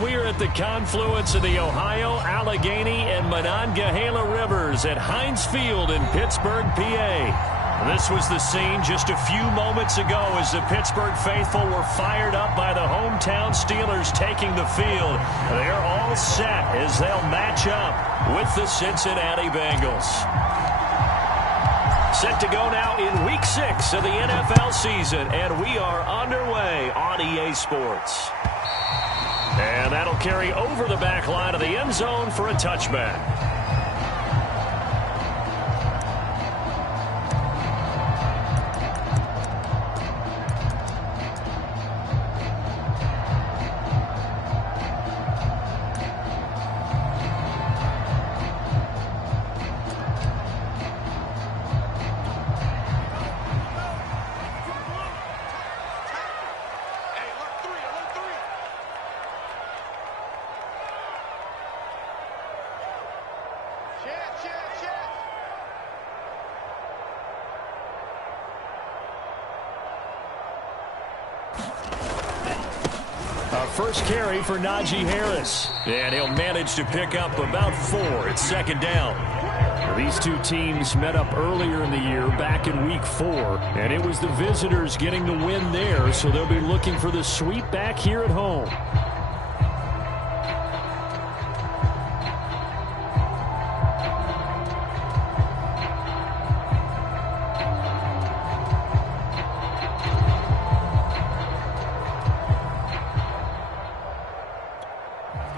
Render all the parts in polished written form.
We're at the confluence of the Ohio, Allegheny, and Monongahela Rivers at Heinz Field in Pittsburgh, PA. This was the scene just a few moments ago as the Pittsburgh faithful were fired up by the hometown Steelers taking the field. They're all set as they'll match up with the Cincinnati Bengals. Set to go now in Week 6 of the NFL season, and we are underway on EA Sports. And that'll carry over the back line of the end zone for a touchback. First carry for Najee Harris. And he'll manage to pick up about 4. It's second down. These two teams met up earlier in the year, back in Week 4. And it was the visitors getting the win there, so they'll be looking for the sweep back here at home.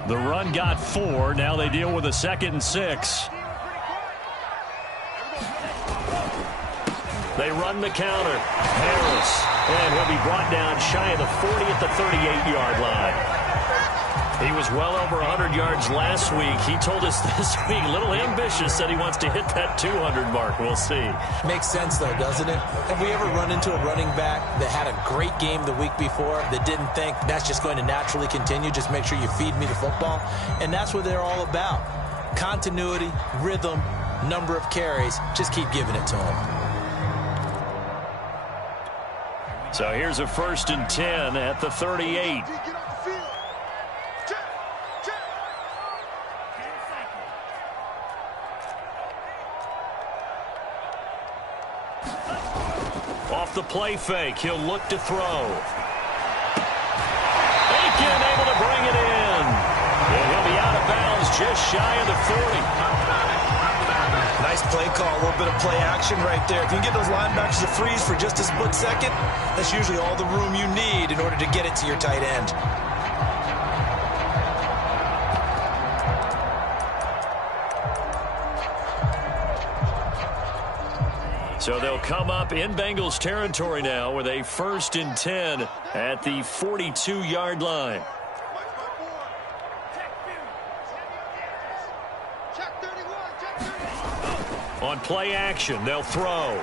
The run got 4. Now they deal with a 2nd and 6. They run the counter. Harris. And he'll be brought down shy of the 40 at the 38-yard line. He was well over 100 yards last week. He told us this week, a little ambitious, that he wants to hit that 200 mark. We'll see. Makes sense, though, doesn't it? Have we ever run into a running back that had a great game the week before that didn't think that's just going to naturally continue? Just make sure you feed me the football. And that's what they're all about. Continuity, rhythm, number of carries. Just keep giving it to them. So here's a 1st and 10 at the 38. Off the play fake, he'll look to throw. Aiken able to bring it in. And he'll be out of bounds just shy of the 40. Nice play call, a little bit of play action right there. If you can get those linebackers to freeze for just a split second, that's usually all the room you need in order to get it to your tight end. So they'll come up in Bengals territory now with a 1st and 10 at the 42-yard line. On play action, they'll throw. And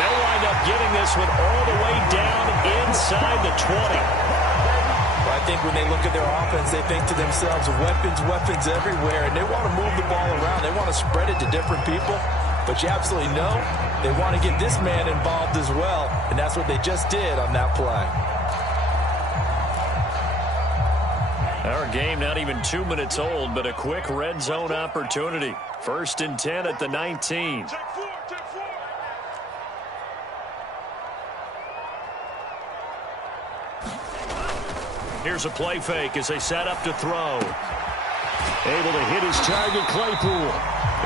they'll wind up getting this one all the way down inside the 20. Well, I think when they look at their offense, they think to themselves, weapons everywhere, and they want to move the ball around. They want to spread it to different people. But you absolutely know they want to get this man involved as well, and that's what they just did on that play. Our game not even 2 minutes old, but a quick red zone opportunity. 1st and 10 at the 19. Here's a play fake as they set up to throw. Able to hit his target, Claypool.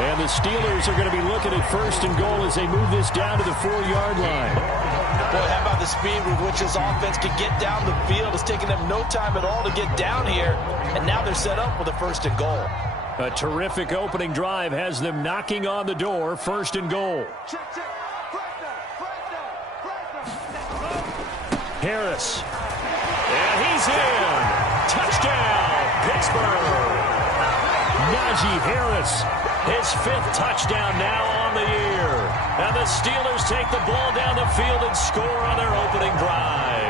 And the Steelers are going to be looking at 1st and goal as they move this down to the 4-yard line. Boy, how about the speed with which this offense can get down the field? It's taking them no time at all to get down here. And now they're set up with a 1st and goal. A terrific opening drive has them knocking on the door. 1st and goal. Harris. And he's in. Touchdown, Pittsburgh. Najee Harris, his 5th touchdown now on the year. And the Steelers take the ball down the field and score on their opening drive.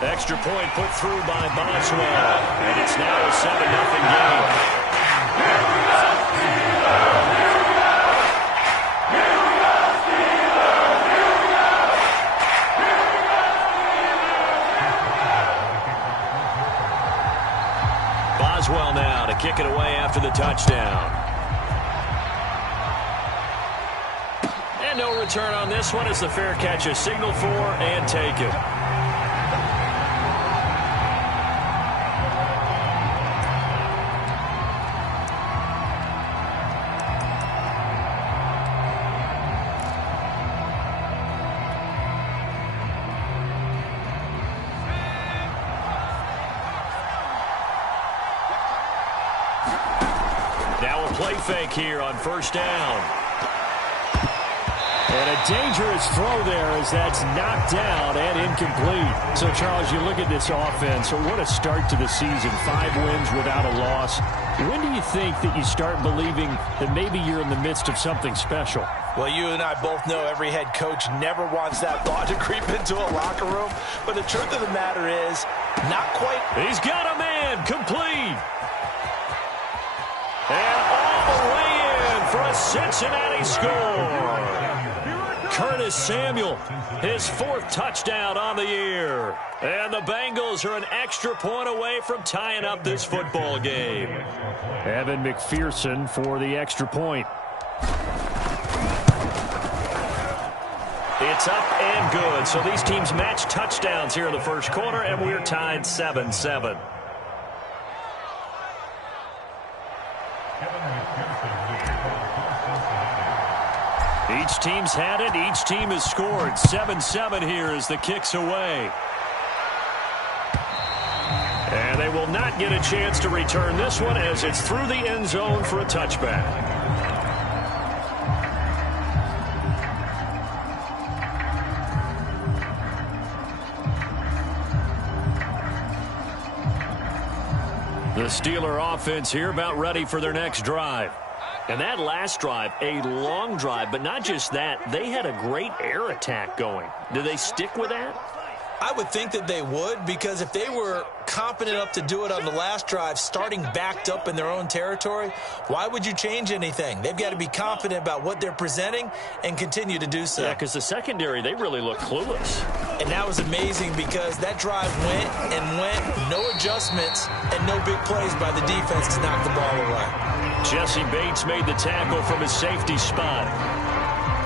Extra point put through by Boswell. And it's now a 7-0 game. Boswell now to kick it away after the touchdown. And no return on this one as the fair catch is signaled for and taken. Now a play fake here on first down. And a dangerous throw there as that's knocked down and incomplete. So, Charles, you look at this offense. So what a start to the season. 5 wins without a loss. When do you think that you start believing that maybe you're in the midst of something special? Well, you and I both know every head coach never wants that thought to creep into a locker room. But the truth of the matter is, not quite. He's got a man complete. And all the way in for a Cincinnati score. Curtis Samuel, his 4th touchdown on the year. And the Bengals are an extra point away from tying up this football game. Evan McPherson for the extra point. It's up and good. So these teams match touchdowns here in the first quarter, and we're tied 7-7. Each team's had it. Each team has scored. 7-7 here as the kick's away. And they will not get a chance to return this one as it's through the end zone for a touchback. The Steeler offense here about ready for their next drive. And that last drive, a long drive, but not just that, they had a great air attack going. Do they stick with that? I would think that they would, because if they were confident enough to do it on the last drive, starting backed up in their own territory, why would you change anything? They've got to be confident about what they're presenting and continue to do so. Yeah, because the secondary, they really look clueless. And that was amazing because that drive went and went, no adjustments, and no big plays by the defense to knock the ball away. Jesse Bates made the tackle from his safety spot.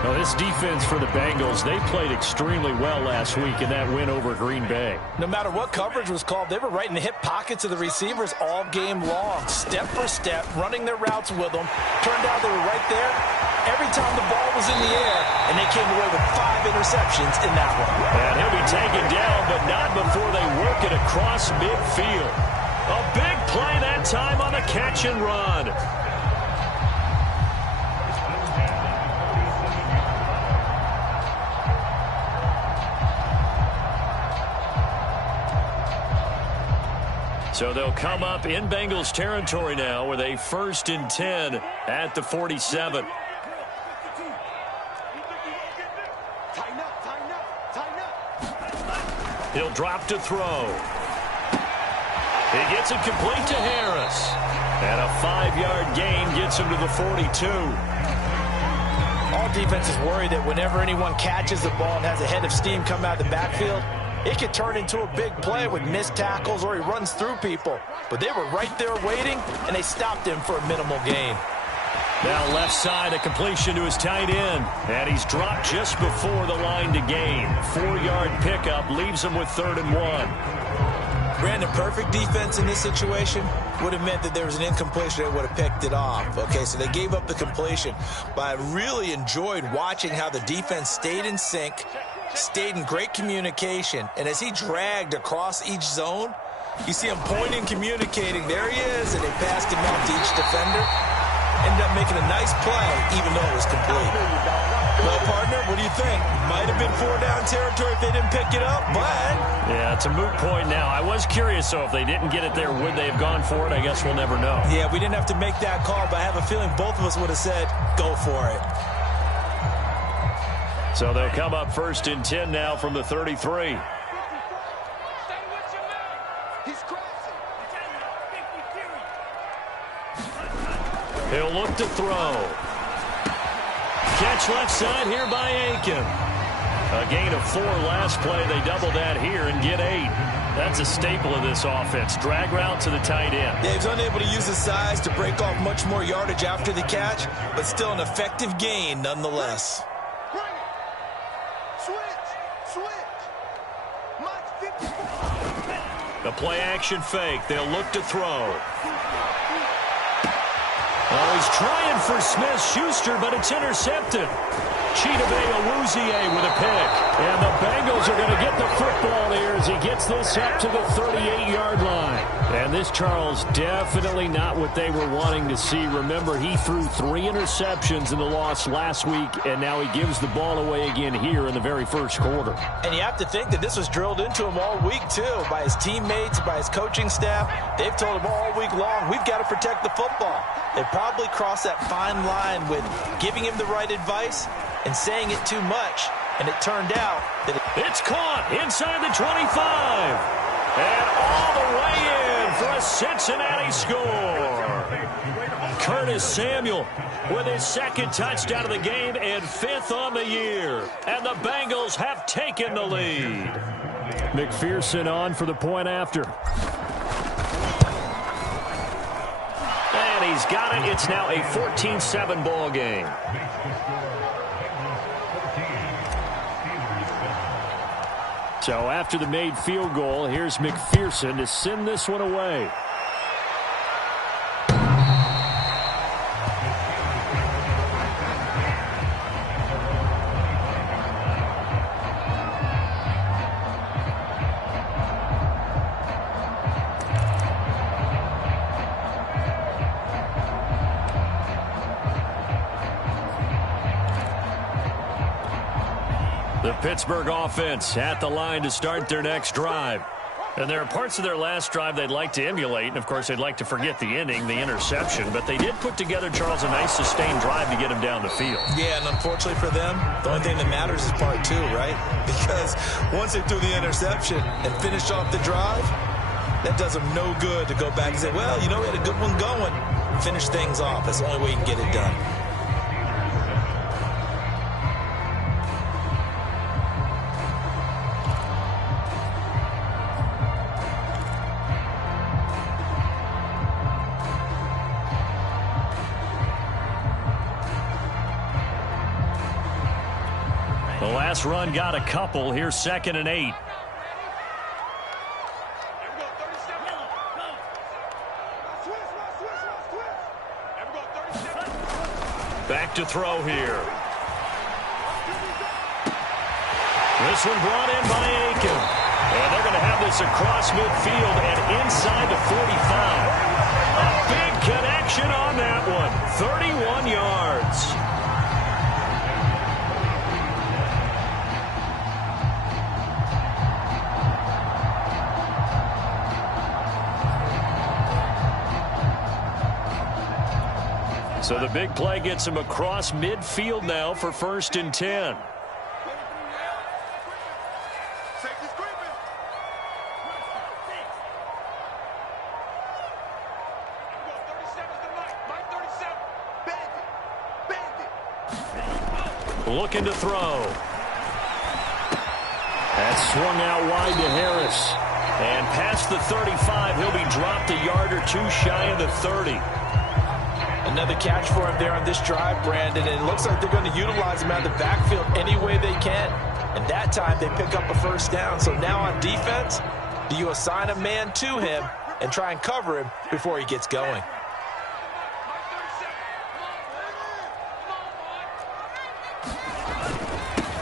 Now, this defense for the Bengals, they played extremely well last week in that win over Green Bay. No matter what coverage was called, they were right in the hip pockets of the receivers all game long, step for step, running their routes with them. Turned out they were right there every time the ball was in the air, and they came away with 5 interceptions in that one. And he'll be taken down, but not before they work it across midfield. A big play that time on the catch and run. So they'll come up in Bengals territory now with a 1st and 10 at the 47. He'll drop to throw. He gets it complete to Harris. And a 5-yard gain gets him to the 42. All defenses worry that whenever anyone catches the ball and has a head of steam come out of the backfield, it could turn into a big play with missed tackles or he runs through people. But they were right there waiting, and they stopped him for a minimal gain. Now left side, a completion to his tight end. And he's dropped just before the line to gain. 4-yard pickup leaves him with 3rd and 1. Brandon, perfect defense in this situation would have meant that there was an incompletion. They would have picked it off. Okay, so they gave up the completion. But I really enjoyed watching how the defense stayed in sync, stayed in great communication, and as he dragged across each zone, you see him pointing, communicating. There he is, and they passed him out to each defender. Ended up making a nice play, even though it was complete. Well, partner, what do you think? Might have been 4-down territory if they didn't pick it up, but... Yeah, it's a moot point now. I was curious, so if they didn't get it there, would they have gone for it? I guess we'll never know. Yeah, we didn't have to make that call, but I have a feeling both of us would have said, go for it. So they'll come up 1st and 10 now from the 33. He'll look to throw. Catch left side here by Aiken. A gain of 4 last play. They double that here and get 8. That's a staple of this offense. Drag route to the tight end. Yeah, he's unable to use his size to break off much more yardage after the catch, but still an effective gain nonetheless. The play action fake. They'll look to throw. Oh, he's trying for Smith-Schuster, but it's intercepted. Chidobe Awuzie with a pick. And the Bengals are going to get the football here as he gets this up to the 38-yard line. And this, Charles, definitely not what they were wanting to see. Remember, he threw 3 interceptions in the loss last week, and now he gives the ball away again here in the very first quarter. And you have to think that this was drilled into him all week, too, by his teammates, by his coaching staff. They've told him all week long, we've got to protect the football. They probably crossed that fine line with giving him the right advice and saying it too much, and it turned out that it's caught inside the 25, and all the way in for a Cincinnati score. Curtis Samuel with his 2nd touchdown of the game and 5th on the year, and the Bengals have taken the lead. McPherson on for the point after. And he's got it. It's now a 14-7 ball game. So after the made field goal, here's McPherson to send this one away. The Pittsburgh offense at the line to start their next drive. And there are parts of their last drive they'd like to emulate. And, of course, they'd like to forget the ending, the interception. But they did put together, Charles, a nice sustained drive to get him down the field. Yeah, and unfortunately for them, the only thing that matters is part 2, right? Because once they threw the interception and finished off the drive, that does them no good to go back and say, well, you know, we had a good one going. Finish things off. That's the only way you can get it done. The last run got a couple. Here's 2nd and 8. Back to throw here. This one brought in by Aiken. And they're going to have this across midfield and inside the 45. A big connection on that one. 31 yards. So the big play gets him across midfield now for 1st and 10. Looking to throw. That's swung out wide to Harris. And past the 35, he'll be dropped a yard or 2 shy of the 30. Another catch for him there on this drive, Brandon, and it looks like they're going to utilize him out of the backfield any way they can. And that time they pick up a 1st down. So now on defense, do you assign a man to him and try and cover him before he gets going?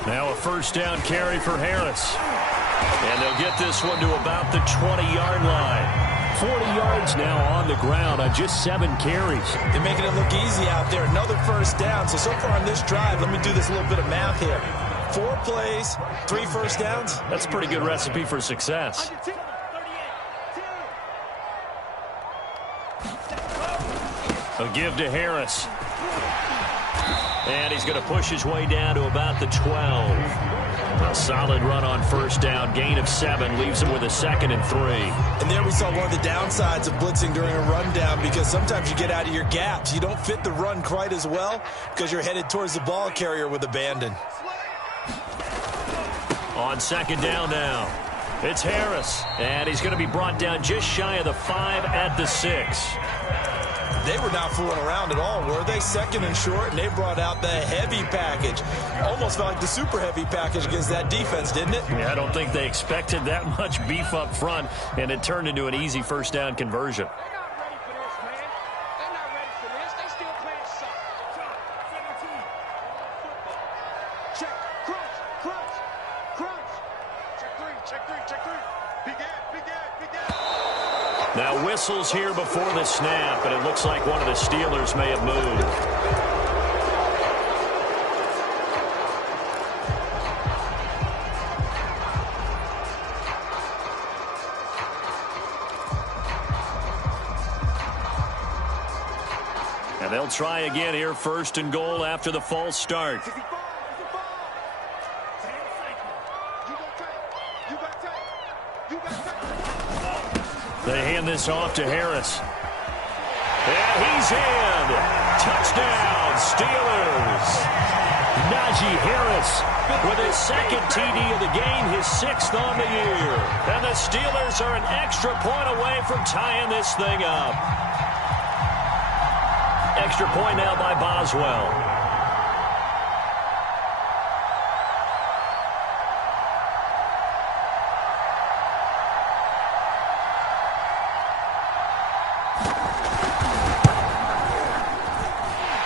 Now a 1st down carry for Harris. And they'll get this one to about the 20-yard line. 40 yards now on the ground on just 7 carries. They're making it look easy out there. Another 1st down. So far on this drive, let me do this little bit of math here. 4 plays, 3 1st downs. That's a pretty good recipe for success. A give to Harris. And he's going to push his way down to about the 12. A solid run on first down. Gain of 7 leaves him with a 2nd and 3. And there we saw one of the downsides of blitzing during a rundown, because sometimes you get out of your gaps. You don't fit the run quite as well because you're headed towards the ball carrier with abandon. On 2nd down now, it's Harris. And he's going to be brought down just shy of the 5 at the 6. They were not fooling around at all, were they? 2nd and short, and they brought out the heavy package. Almost felt like the super heavy package against that defense, didn't it? Yeah, I don't think they expected that much beef up front, and it turned into an easy first down conversion. Now whistles here before the snap, and it looks like one of the Steelers may have moved. And they'll try again here, 1st and goal after the false start. They hand this off to Harris. And he's in. Touchdown, Steelers. Najee Harris with his 2nd TD of the game, his 6th on the year. And the Steelers are an extra point away from tying this thing up. Extra point now by Boswell.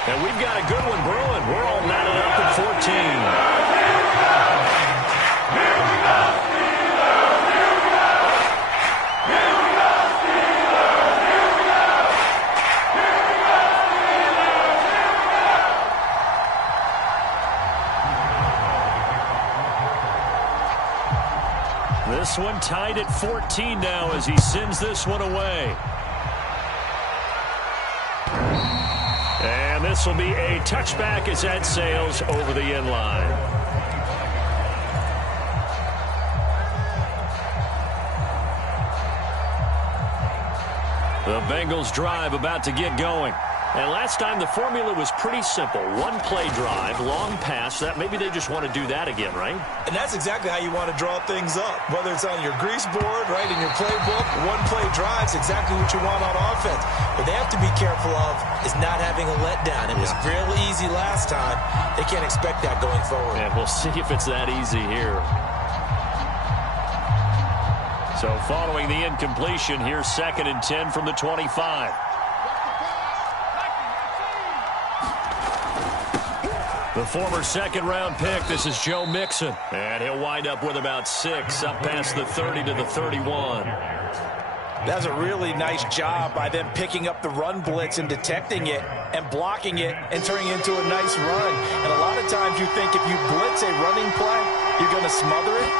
And we've got a good one brewing. We're all knotted up at 14. This one tied at 14 now as he sends this one away. And this will be a touchback as that sails over the end line. The Bengals drive about to get going. And last time the formula was pretty simple. 1 play drive, long pass. That maybe they just want to do that again, right? And that's exactly how you want to draw things up. Whether it's on your grease board, right, in your playbook, 1 play drive's exactly what you want on offense. What they have to be careful of is not having a letdown. It was real easy last time. They can't expect that going forward. And we'll see if it's that easy here. So following the incompletion, here's 2nd and 10 from the 25. The former 2nd-round pick, this is Joe Mixon. And he'll wind up with about 6, up past the 30 to the 31. That's a really nice job by them picking up the run blitz and detecting it and blocking it and turning it into a nice run. And a lot of times you think if you blitz a running play, you're going to smother it.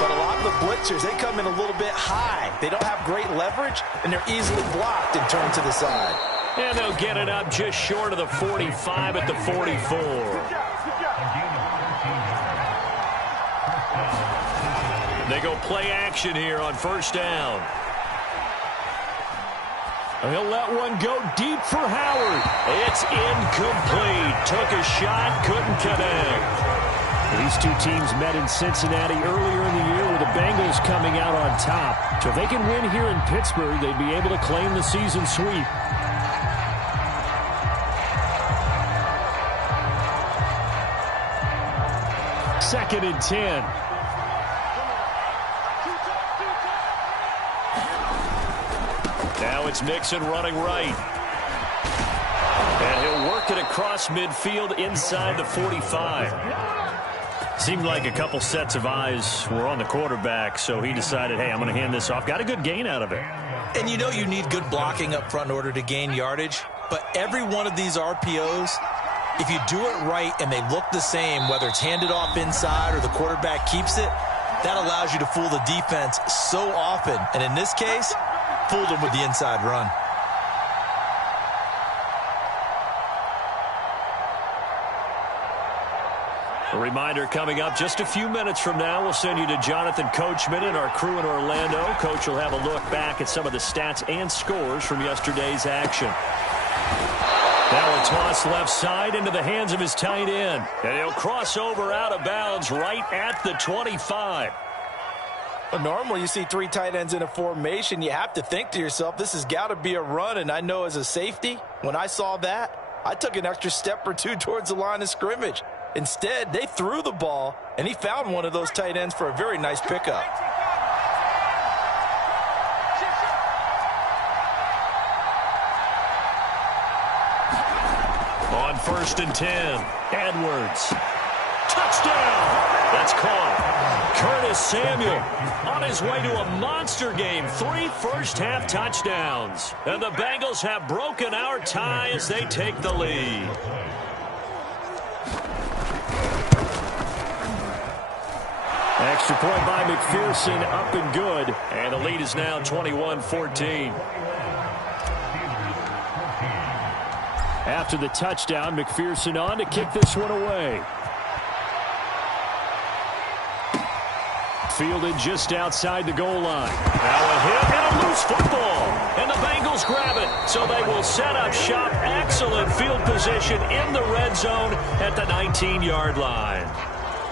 But a lot of the blitzers, they come in a little bit high. They don't have great leverage, and they're easily blocked and turned to the side. And they'll get it up just short of the 45 at the 44. They go play action here on 1st down. He'll let one go deep for Howard. It's incomplete. Took a shot, couldn't connect. These two teams met in Cincinnati earlier in the year with the Bengals coming out on top. So if they can win here in Pittsburgh, they'd be able to claim the season sweep. Second and 10. Now it's Mixon running right. And he'll work it across midfield inside the 45. Seemed like a couple sets of eyes were on the quarterback, so he decided, hey, I'm going to hand this off. Got a good gain out of it. And you know you need good blocking up front in order to gain yardage, but every one of these RPOs, if you do it right and they look the same, whether it's handed off inside or the quarterback keeps it, that allows you to fool the defense so often. And in this case, fooled them with the inside run. A reminder coming up just a few minutes from now, we'll send you to Jonathan Coachman and our crew in Orlando. Coach will have a look back at some of the stats and scores from yesterday's action. Now a toss left side into the hands of his tight end. And he'll cross over out of bounds right at the 25. Well, normally you see three tight ends in a formation. You have to think to yourself, this has got to be a run. And I know as a safety, when I saw that, I took an extra step or two towards the line of scrimmage. Instead, they threw the ball, and he found one of those tight ends for a very nice pickup. On 1st and 10, Edwards. Touchdown! That's caught. Curtis Samuel on his way to a monster game. 3 first-half touchdowns. And the Bengals have broken our tie as they take the lead. Extra point by McPherson, up and good. And the lead is now 21-14. After the touchdown, McPherson on to kick this one away. Fielded just outside the goal line. Now a hit and a loose football. And the Bengals grab it. So they will set up shop. Excellent field position in the red zone at the 19-yard line.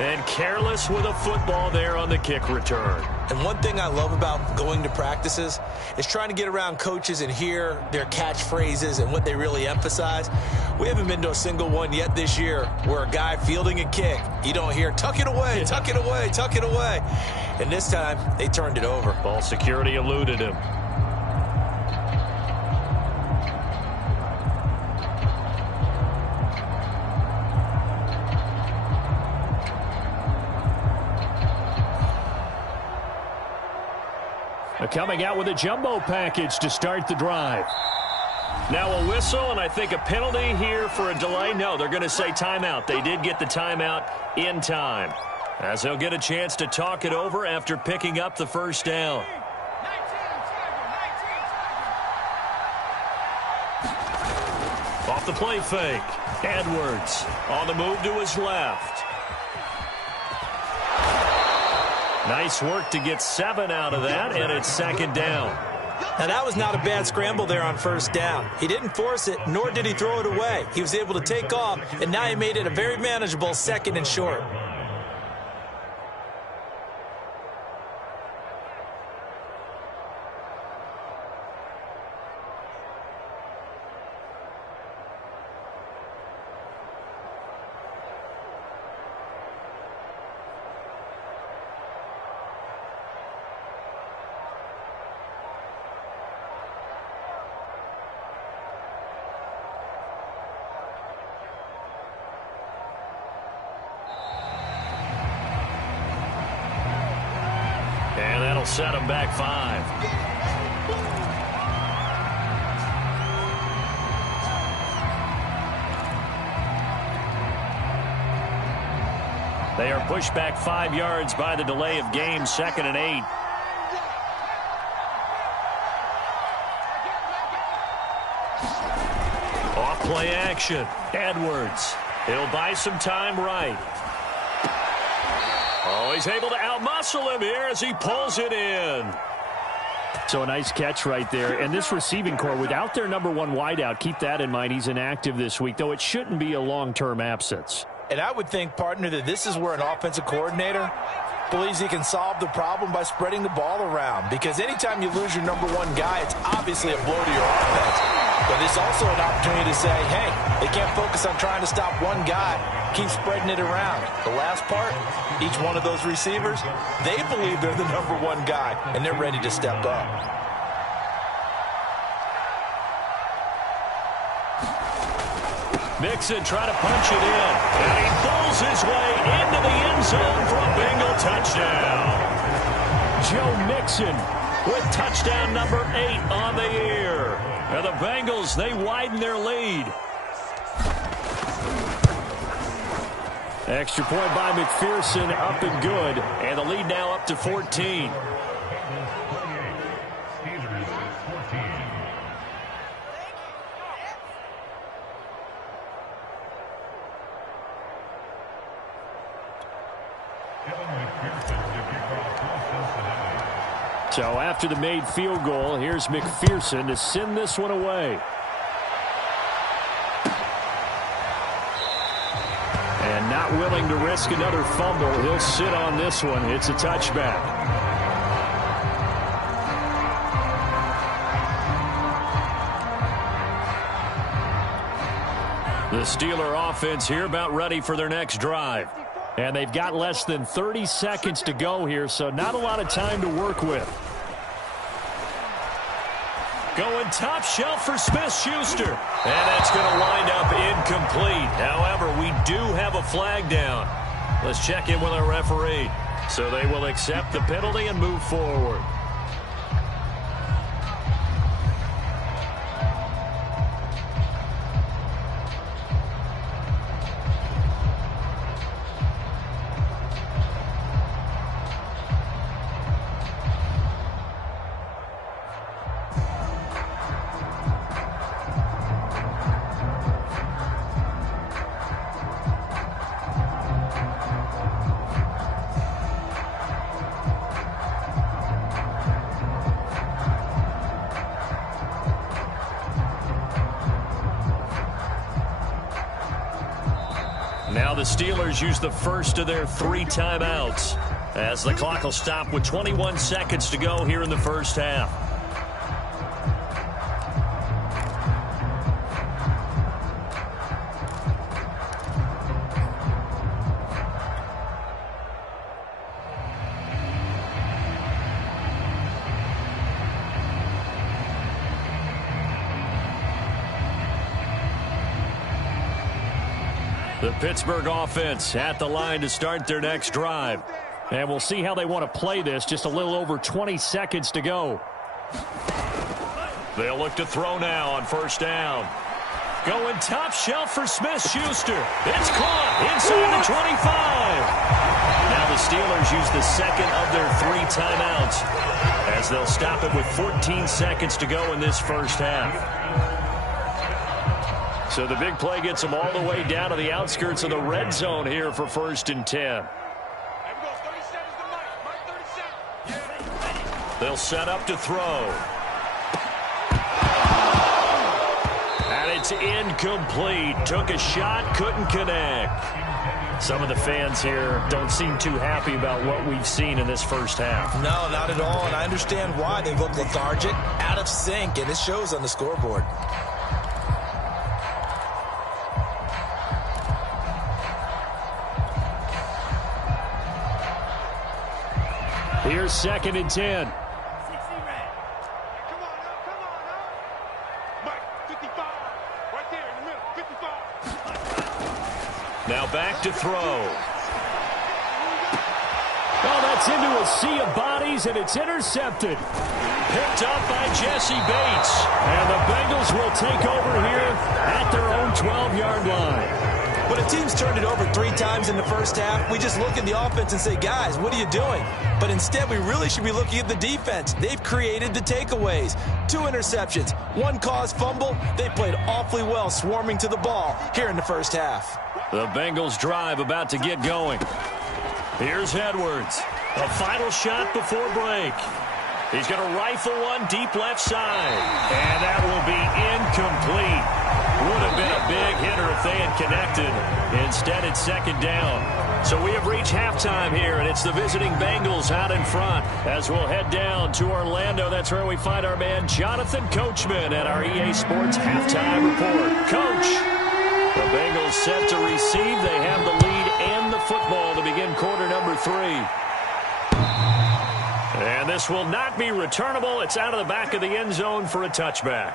And careless with a football there on the kick return. And one thing I love about going to practices is trying to get around coaches and hear their catchphrases and what they really emphasize. We haven't been to a single one yet this year where a guy fielding a kick, you don't hear, tuck it away, tuck it away, tuck it away. And this time, they turned it over. Ball security eluded him. Coming out with a jumbo package to start the drive. Now a whistle, and I think a penalty here for a delay. No, they're going to say timeout. They did get the timeout in time, as they'll get a chance to talk it over after picking up the first down. Off the play fake. Edwards on the move to his left. Nice work to get 7 out of that, and it's 2nd down. Now, that was not a bad scramble there on 1st down. He didn't force it, nor did he throw it away. He was able to take off, and now he made it a very manageable 2nd and short. And that'll set them back 5. They are pushed back 5 yards by the delay of game, 2nd and 8. Off play action. Edwards. He'll buy some time right. Oh, he's able to outmuscle him here as he pulls it in. So a nice catch right there. And this receiving core, without their number 1 wideout, keep that in mind. He's inactive this week, though it shouldn't be a long-term absence. And I would think, partner, that this is where an offensive coordinator believes he can solve the problem by spreading the ball around. Because anytime you lose your number 1 guy, it's obviously a blow to your offense. But it's also an opportunity to say, hey, they can't focus on trying to stop one guy. Keep spreading it around. The last part, each one of those receivers, they believe they're the number 1 guy, and they're ready to step up. Mixon trying to punch it in. And he pulls his way into the end zone for a Bengal touchdown. Joe Mixon with touchdown number 8 on the year. And the Bengals, they widen their lead. Extra point by McPherson, up and good. And the lead now up to 14. So after the made field goal, here's McPherson to send this one away. And not willing to risk another fumble. He'll sit on this one. It's a touchback. The Steeler offense here about ready for their next drive. And they've got less than 30 seconds to go here, so not a lot of time to work with. Going top shelf for Smith-Schuster. And that's going to wind up incomplete. However, we do have a flag down. Let's check in with our referee. So they will accept the penalty and move forward. Now the Steelers use the first of their 3 timeouts as the clock will stop with 21 seconds to go here in the first half. The Pittsburgh offense at the line to start their next drive. And we'll see how they want to play this. Just a little over 20 seconds to go. They'll look to throw now on first down. Going top shelf for Smith-Schuster. It's caught inside the 25. Now the Steelers use the second of their 3 timeouts as they'll stop it with 14 seconds to go in this first half. So the big play gets them all the way down to the outskirts of the red zone here for 1st and 10. They'll set up to throw. And it's incomplete. Took a shot, couldn't connect. Some of the fans here don't seem too happy about what we've seen in this first half. No, not at all, and I understand why. They look lethargic, out of sync, and it shows on the scoreboard. Here's 2nd and 10. Now back to throw. Oh, that's into a sea of bodies, and it's intercepted. Picked up by Jesse Bates. And the Bengals will take over here at their own 12-yard line. When a team's turned it over 3 times in the first half, we just look at the offense and say, guys, what are you doing? But instead, we really should be looking at the defense. They've created the takeaways. 2 interceptions, 1 caused fumble. They played awfully well swarming to the ball here in the first half. The Bengals drive about to get going. Here's Edwards. A final shot before break. He's going to rifle one deep left side. And that will be incomplete. Would have been a big hitter if they had connected. Instead, it's 2nd down. So we have reached halftime here, and it's the visiting Bengals out in front. As we'll head down to Orlando, that's where we find our man Jonathan Coachman at our EA Sports Halftime Report. Coach, the Bengals set to receive. They have the lead and the football to begin quarter number 3. And this will not be returnable. It's out of the back of the end zone for a touchback.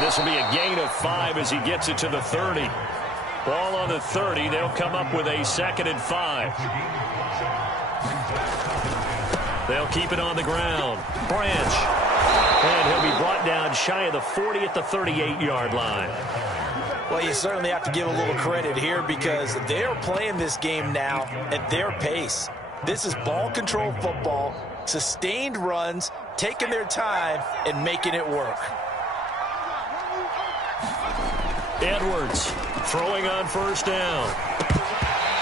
This will be a gain of 5 as he gets it to the 30. Ball on the 30. They'll come up with a 2nd and 5. They'll keep it on the ground. Branch. And he'll be brought down shy of the 40 at the 38-yard line. Well, you certainly have to give a little credit here because they are playing this game now at their pace. This is ball control football, sustained runs, taking their time, and making it work. Edwards throwing on first down.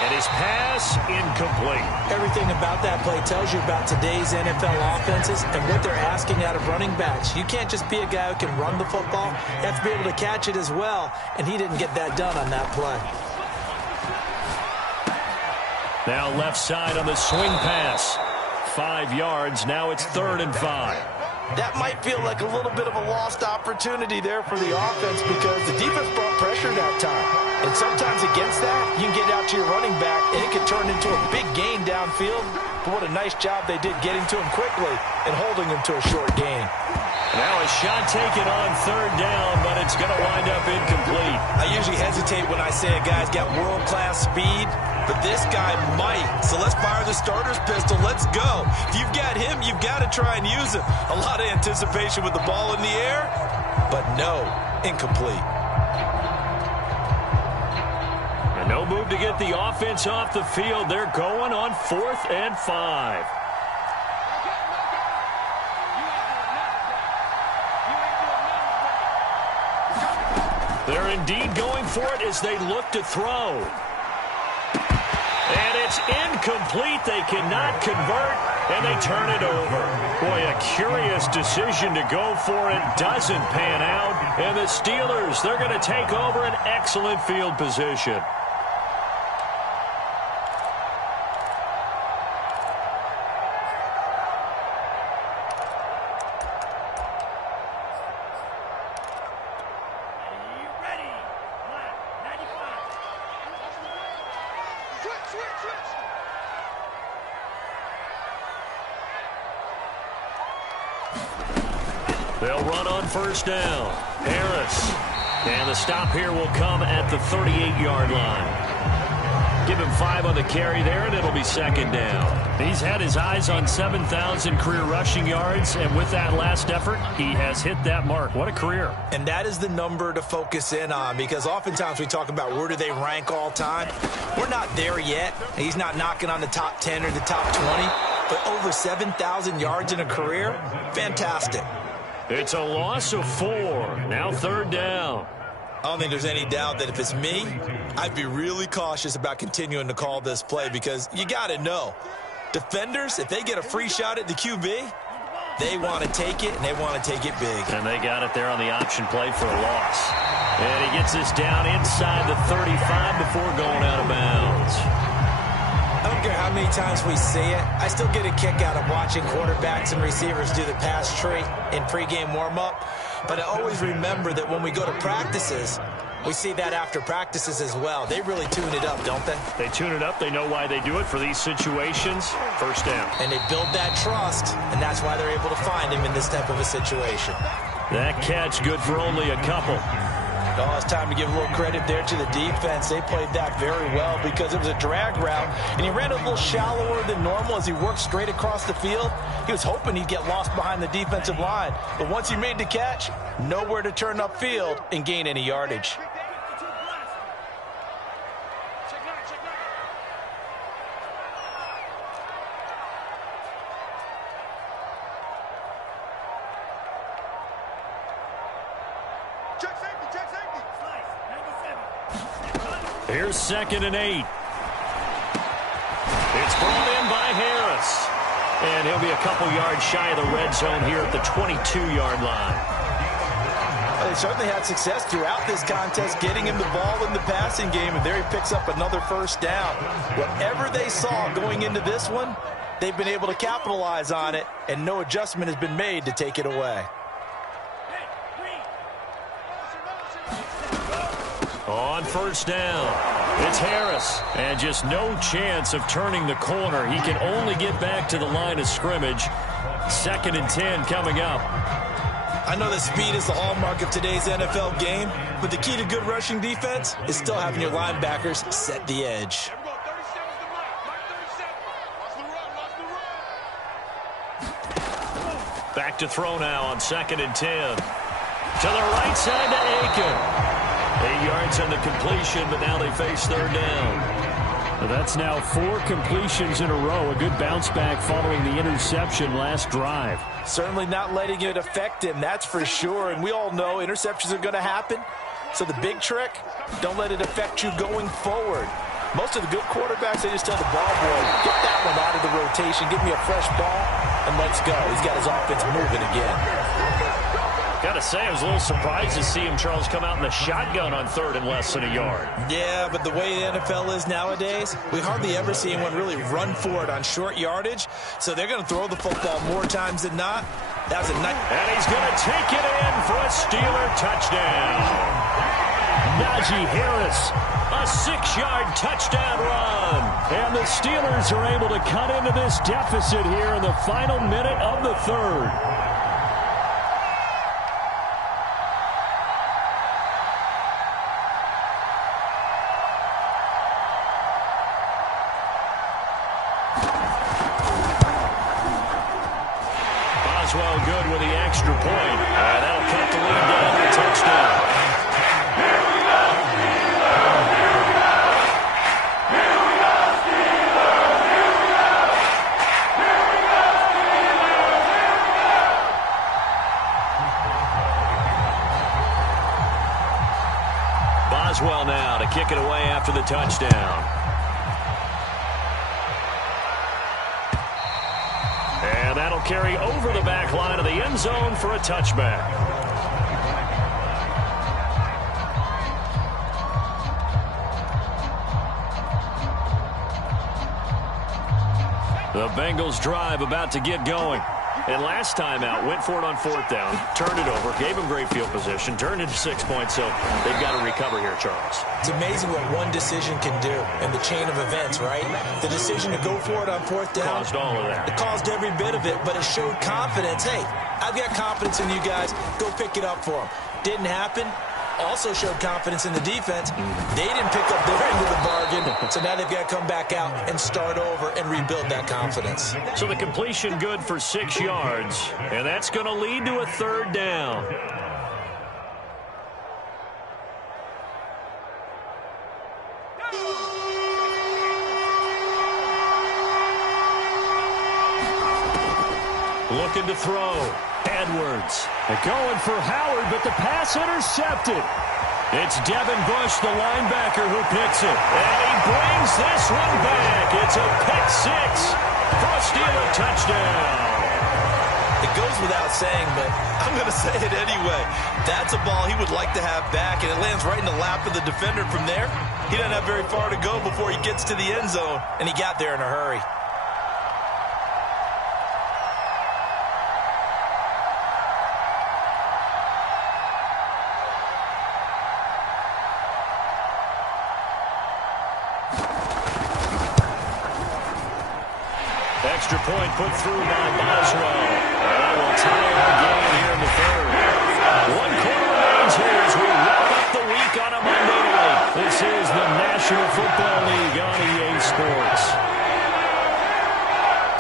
And his pass incomplete. Everything about that play tells you about today's NFL offenses and what they're asking out of running backs. You can't just be a guy who can run the football. You have to be able to catch it as well, and he didn't get that done on that play. Now left side on the swing pass. 5 yards. Now it's 3rd and 5. That might feel like a little bit of a lost opportunity there for the offense because the defense brought pressure that time. And sometimes against that, you can get out to your running back, and it could turn into a big gain downfield. But what a nice job they did getting to him quickly and holding him to a short gain. Now a shot taken on 3rd down, but it's going to wind up incomplete. I usually hesitate when I say a guy's got world-class speed, but this guy might. So let's fire the starter's pistol. Let's go. If you've got him, you've got to try and use him. A lot of anticipation with the ball in the air, but no, incomplete. And no move to get the offense off the field. They're going on 4th and 5. They're indeed going for it as they look to throw. And it's incomplete. They cannot convert, and they turn it over. Boy, a curious decision to go for it. Doesn't pan out. And the Steelers, they're going to take over an excellent field position. They'll run on first down. Harris. And the stop here will come at the 38-yard line. Give him 5 on the carry there, and it'll be 2nd down. He's had his eyes on 7,000 career rushing yards, and with that last effort, he has hit that mark. What a career. And that is the number to focus in on because oftentimes we talk about where do they rank all time. We're not there yet. He's not knocking on the top 10 or the top 20, but over 7,000 yards in a career, fantastic. It's a loss of 4. Now 3rd down. I don't think there's any doubt that if it's me, I'd be really cautious about continuing to call this play because you got to know, defenders, if they get a free shot at the QB, they want to take it, and they want to take it big. And they got it there on the option play for a loss. And he gets this down inside the 35 before going out of bounds. I don't care how many times we see it. I still get a kick out of watching quarterbacks and receivers do the pass tree in pregame warm-up. But I always remember that when we go to practices, we see that after practices as well. They really tune it up, don't they? They tune it up. They know why they do it for these situations. First down. And they build that trust, and that's why they're able to find him in this type of a situation. That catch good for only a couple. Oh, it's time to give a little credit there to the defense. They played that very well because it was a drag route, and he ran a little shallower than normal as he worked straight across the field. He was hoping he'd get lost behind the defensive line, but once he made the catch, nowhere to turn upfield and gain any yardage. Here's 2nd and 8. It's brought in by Harris. And he'll be a couple yards shy of the red zone here at the 22-yard line. They certainly had success throughout this contest, getting him the ball in the passing game, and there he picks up another first down. Whatever they saw going into this one, they've been able to capitalize on it, and no adjustment has been made to take it away. On first down, it's Harris. And just no chance of turning the corner. He can only get back to the line of scrimmage. 2nd and 10 coming up. I know that speed is the hallmark of today's NFL game, but the key to good rushing defense is still having your linebackers set the edge. Back to throw now on 2nd and 10. To the right side to Aiken. 8 yards on the completion, but now they face third down. That's now 4 completions in a row. A good bounce back following the interception last drive. Certainly not letting it affect him, that's for sure. And we all know interceptions are going to happen. So the big trick, don't let it affect you going forward. Most of the good quarterbacks, they just tell the ball boy, get that one out of the rotation, give me a fresh ball, and let's go. He's got his offense moving again. Gotta say, I was a little surprised to see him, Charles, come out in the shotgun on third and less than a yard. Yeah, but the way the NFL is nowadays, we hardly ever see anyone really run for it on short yardage. So they're going to throw the football more times than not. That was a nice... And he's going to take it in for a Steeler touchdown. Najee Harris, a 6-yard touchdown run. And the Steelers are able to cut into this deficit here in the final minute of the third. Boswell good with the extra point. That'll cut the lead down to a touchdown. Boswell now to kick it away after the touchdown. And that'll carry over the back line of the end zone for a touchback. The Bengals drive about to get going. And last time out, went for it on fourth down, turned it over, gave them great field position, turned into 6 points, so they've got to recover here, Charles. It's amazing what one decision can do in the chain of events, right? The decision to go for it on fourth down. Caused all of that. It caused every bit of it, but it showed confidence. Hey, I've got confidence in you guys. Go pick it up for them. Didn't happen. Also showed confidence in the defense. They didn't pick up their end of the bargain, so now they've got to come back out and start over and rebuild that confidence. So the completion good for 6 yards, and that's going to lead to a third down. Looking to throw. Edwards. They're going for Howard, but the pass intercepted. It's Devin Bush, the linebacker, who picks it. And he brings this one back. It's a pick six for a Steeler touchdown. It goes without saying, but I'm going to say it anyway. That's a ball he would like to have back, and it lands right in the lap of the defender from there. He doesn't have very far to go before he gets to the end zone, And he got there in a hurry. Extra point put through by Boswell. That will tie our game here in the third. 1 quarter remains here as we wrap up the week on a Monday night. This is the National Football League on EA Sports.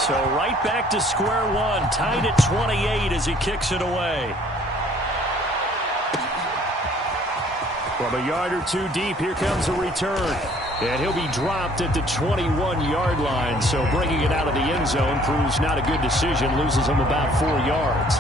So right back to square one, tied at 28 as he kicks it away. From a yard or two deep, here comes a return. And he'll be dropped at the 21-yard line, so bringing it out of the end zone proves not a good decision, loses him about 4 yards.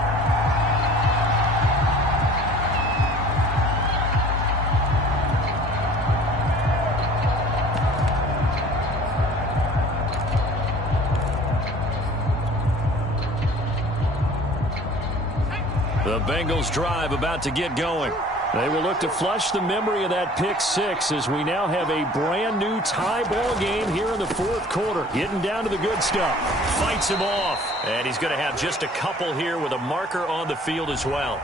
The Bengals drive about to get going. They will look to flush the memory of that pick six as we now have a brand new tie ball game here in the fourth quarter. Getting down to the good stuff. Fights him off. And he's going to have just a couple here with a marker on the field as well.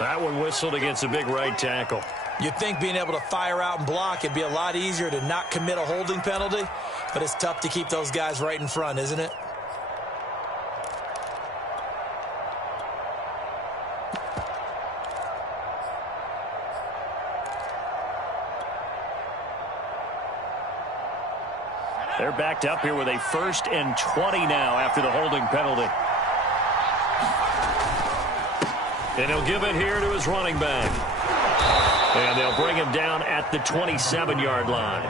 That one whistled against a big right tackle. You'd think being able to fire out and block it'd be a lot easier to not commit a holding penalty, but it's tough to keep those guys right in front, isn't it? They're backed up here with a 1st and 20 now after the holding penalty. And he'll give it here to his running back. And they'll bring him down at the 27-yard line.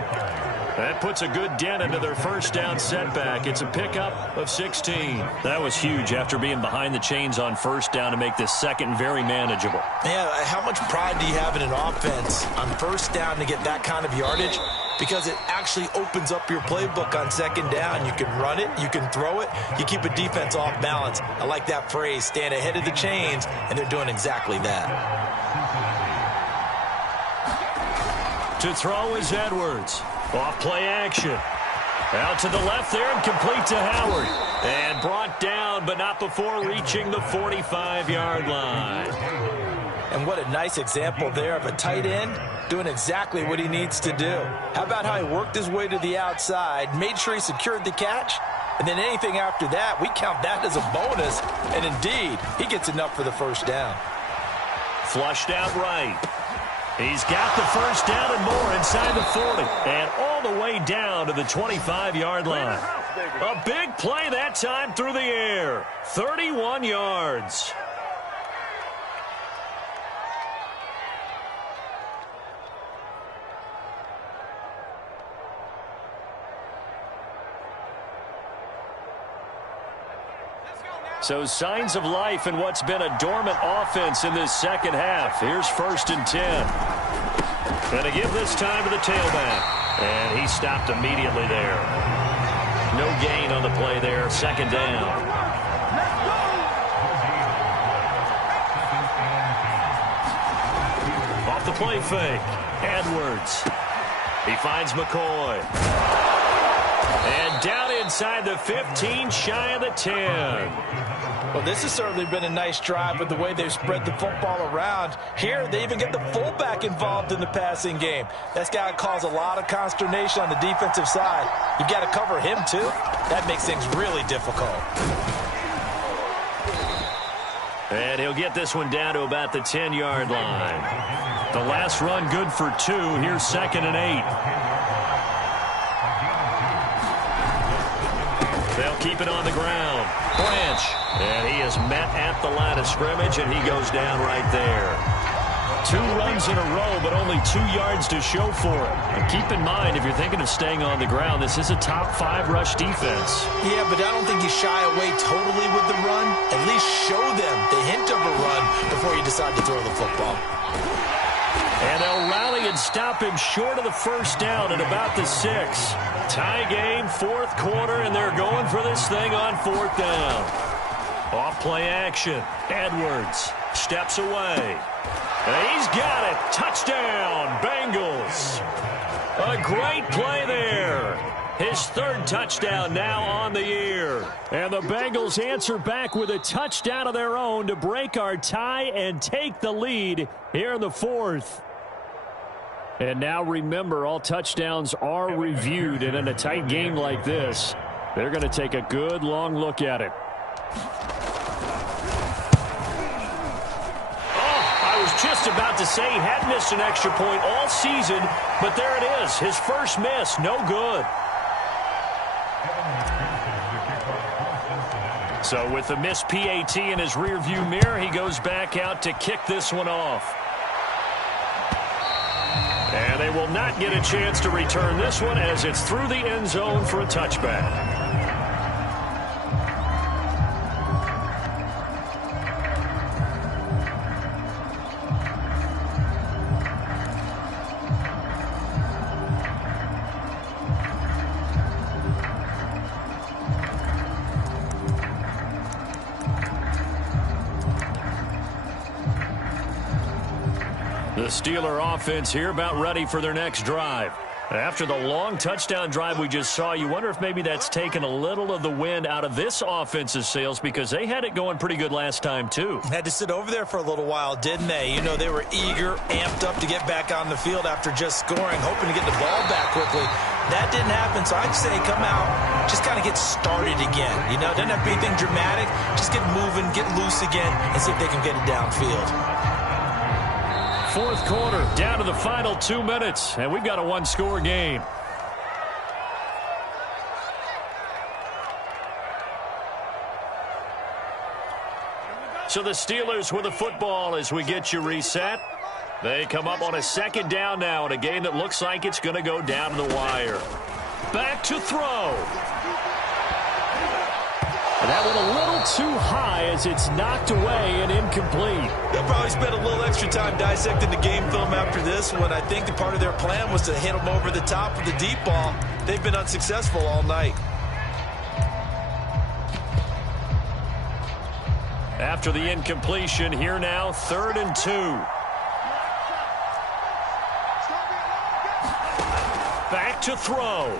That puts a good dent into their first down setback. It's a pickup of 16. That was huge after being behind the chains on first down to make this second very manageable. Yeah, how much pride do you have in an offense on first down to get that kind of yardage? Because it actually opens up your playbook on second down. You can run it, you can throw it, you keep a defense off balance. I like that phrase, stand ahead of the chains, and they're doing exactly that. To throw is Edwards. Off play action. Out to the left there and complete to Howard. And brought down, but not before reaching the 45-yard line. And what a nice example there of a tight end doing exactly what he needs to do. How about how he worked his way to the outside, made sure he secured the catch, and then anything after that, we count that as a bonus. And indeed, he gets enough for the first down. Flushed out right. He's got the first down and more inside the 40. And all the way down to the 25-yard line. A big play that time through the air. 31 yards. So signs of life in what's been a dormant offense in this second half. Here's 1st and 10. And to give this time to the tailback. And he stopped immediately there. No gain on the play there. 2nd down. Off the play fake. Edwards. He finds McCoy. And down inside the 15, shy of the 10. Well, this has certainly been a nice drive with the way they've spread the football around. Here, they even get the fullback involved in the passing game. That's got to cause a lot of consternation on the defensive side. You've got to cover him, too. That makes things really difficult. And he'll get this one down to about the 10-yard line. The last run good for 2. Here's 2nd and 8. They'll keep it on the ground. Branch. And he is met at the line of scrimmage, and he goes down right there. 2 runs in a row, but only 2 yards to show for it. And keep in mind, if you're thinking of staying on the ground, this is a top 5 rush defense. Yeah, but I don't think you shy away totally with the run. At least show them the hint of a run before you decide to throw the football. And they'll rally and stop him short of the first down at about the 6. Tie game, 4th quarter, and they're going for this thing on 4th down. Off play action. Edwards steps away. And he's got it. Touchdown, Bengals. A great play there. His 3rd touchdown now on the year. And the Bengals answer back with a touchdown of their own to break our tie and take the lead here in the 4th. And now remember, all touchdowns are reviewed, and in a tight game like this, they're going to take a good long look at it. I was just about to say he had missed an extra point all season, but there it is. His first miss, no good. So with the missed PAT in his rearview mirror, he goes back out to kick this one off. And they will not get a chance to return this one as it's through the end zone for a touchback. The Steeler offense here about ready for their next drive. After the long touchdown drive we just saw, you wonder if maybe that's taken a little of the wind out of this offense's sails because they had it going pretty good last time, too. Had to sit over there for a little while, didn't they? You know, they were eager, amped up to get back on the field after just scoring, hoping to get the ball back quickly. That didn't happen, so I'd say come out, just kind of get started again. You know, it doesn't have to be anything dramatic. Just get moving, get loose again, and see if they can get it downfield. 4th quarter, down to the final 2 minutes, and we've got a 1-score game. So the Steelers with the football as we get you reset. They come up on a second down now in a game that looks like it's going to go down to the wire. Back to throw. And that one a little too high as it's knocked away and incomplete. They'll probably spend a little extra time dissecting the game film after this one. I think the part of their plan was to hit them over the top with the deep ball. They've been unsuccessful all night. After the incompletion, here now, 3rd and 2. Back to throw.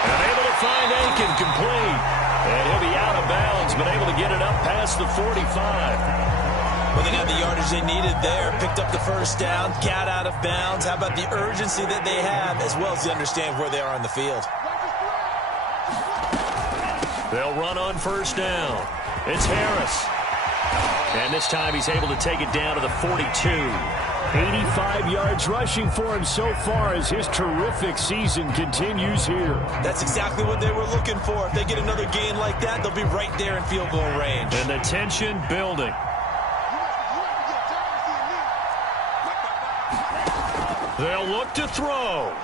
And able to find Aiken complete. And he'll be out of bounds, but able to get it up past the 45. Well, they got the yardage they needed there. Picked up the first down, got out of bounds. How about the urgency that they have, as well as they understand where they are on the field. They'll run on 1st down. It's Harris. And this time he's able to take it down to the 42. 85 yards rushing for him so far as his terrific season continues here. That's exactly what they were looking for. If they get another gain like that, they'll be right there in field goal range. And the tension building. They'll look to throw.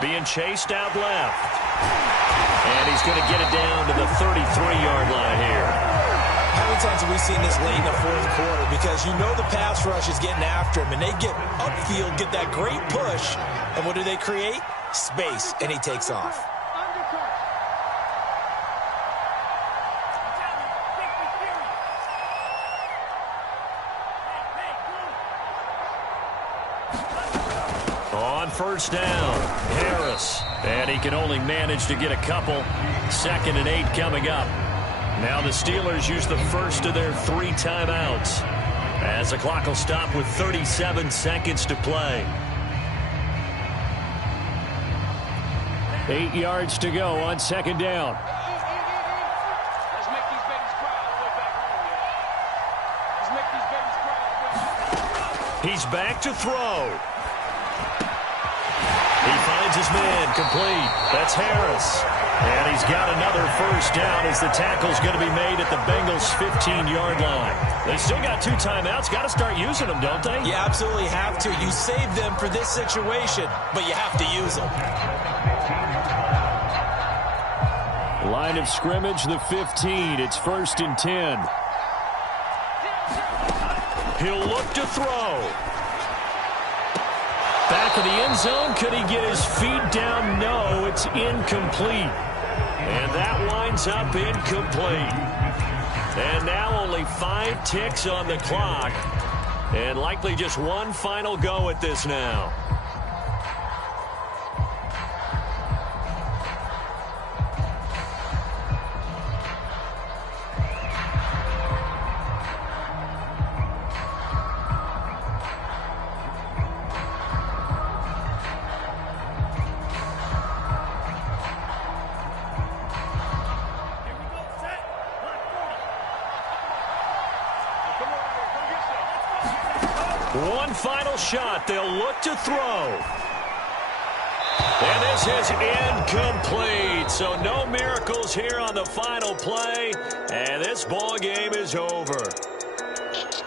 Being chased out left. And he's going to get it down to the 33-yard line here. How many times have we seen this late in the 4th quarter? Because you know the pass rush is getting after him, and they get upfield, get that great push, and what do they create? Space, and he takes off. On 1st down, Harris. And he can only manage to get a couple. 2nd and 8 coming up. Now the Steelers use the first of their 3 timeouts, as the clock will stop with 37 seconds to play. 8 yards to go on 2nd down. He's back to throw. He finds his man complete. That's Harris. And he's got another 1st down as the tackle's going to be made at the Bengals' 15-yard line. They still got 2 timeouts. Got to start using them, don't they? You absolutely have to. You save them for this situation, but you have to use them. Line of scrimmage, the 15. It's 1st and 10. He'll look to throw. Back of the end zone. Could he get his feet down? No, it's incomplete. And that winds up incomplete. And now only 5 ticks on the clock. And likely just one final go at this now. One final shot. They'll look to throw. And this is incomplete. So no miracles here on the final play. And this ball game is over.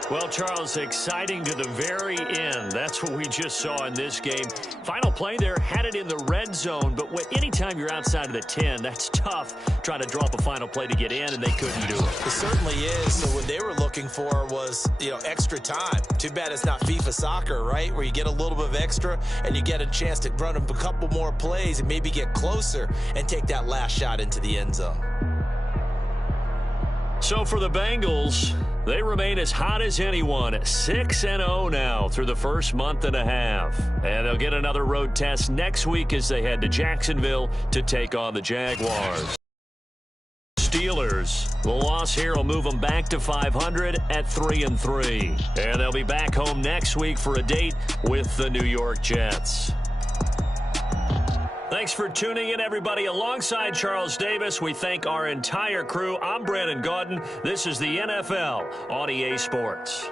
Well, Charles, exciting to the very end. That's what we just saw in this game. Final play there, had it in the red zone. But anytime you're outside of the 10, that's tough trying to draw up a final play to get in, and they couldn't do it. It certainly is. So what they were looking for was, extra time. Too bad it's not FIFA soccer, right, where you get a little bit of extra and you get a chance to run a couple more plays and maybe get closer and take that last shot into the end zone. So for the Bengals, they remain as hot as anyone, 6-0 now through the first month and a half. And they'll get another road test next week as they head to Jacksonville to take on the Jaguars. Steelers, the loss here will move them back to 500 at 3-3. And they'll be back home next week for a date with the New York Jets. Thanks for tuning in, everybody. Alongside Charles Davis, we thank our entire crew. I'm Brandon Gaudin. This is the NFL on EA Sports.